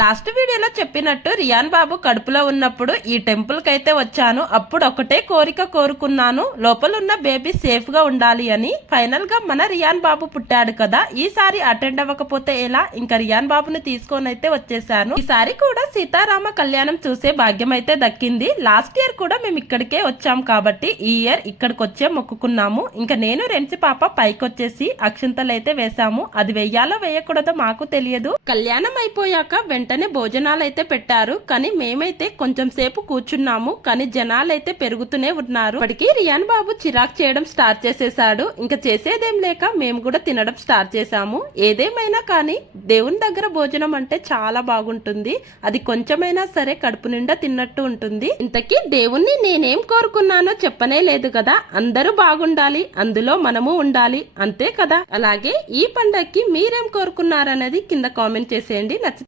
Last వీడియోలో చెప్పినట్టు rayon బాబు కడుపులో ఉన్నప్పుడు ఈ టెంపుల్ కైతే వచ్చాను. అప్పుడు ఒకటే కోరిక కోరుకున్నాను, లోపల ఉన్న బేబీ సేఫ్ గా ఉండాలి అని. ఫైనల్ గా మన రియాన్ బాబు పుట్టాడు కదా, ఈసారి అటెండ్ అవ్వకపోతే ఎలా, ఇంకా రియాన్ బాబుని తీసుకొని అయితే వచ్చేసాను. ఈసారి కూడా సీతారామ కళ్యాణం చూసే భాగ్యం అయితే దక్కింది. లాస్ట్ ఇయర్ కూడా మేము ఇక్కడికే వచ్చాం కాబట్టి ఈ ఇయర్ ఇక్కడికి వచ్చే మొక్కుకున్నాము. ఇంకా నేను రెంచి పాప పైకి వచ్చేసి అక్షింతలు అయితే వేసాము. అది వెయ్యాలో వేయకూడదో మాకు తెలియదు. కళ్యాణం అయిపోయాక వెంటనే భోజనాలు అయితే పెట్టారు, కానీ మేమైతే కొంచెం సేపు కూర్చున్నాము. కానీ జనాలు అయితే పెరుగుతూనే ఉన్నారు. ఇప్పటికీ రియాన్ బాబు చిరాక్ చేయడం స్టార్ట్ చేసేసాడు. ఇంకా చేసేదేం లేక మేము కూడా తినడం స్టార్ట్ చేసాము. ఏదేమైనా కానీ దేవుని దగ్గర భోజనం అంటే చాలా బాగుంటుంది. అది కొంచెమైనా సరే కడుపు నిండా తిన్నట్టు ఉంటుంది. ఇంతకీ దేవుణ్ణి నేనేం కోరుకున్నానో చెప్పనే లేదు కదా. అందరూ బాగుండాలి, అందులో మనము ఉండాలి, అంతే కదా. అలాగే ఈ పండక్కి మీరేం కోరుకున్నారనేది కింద కామెంట్ చేసేయండి.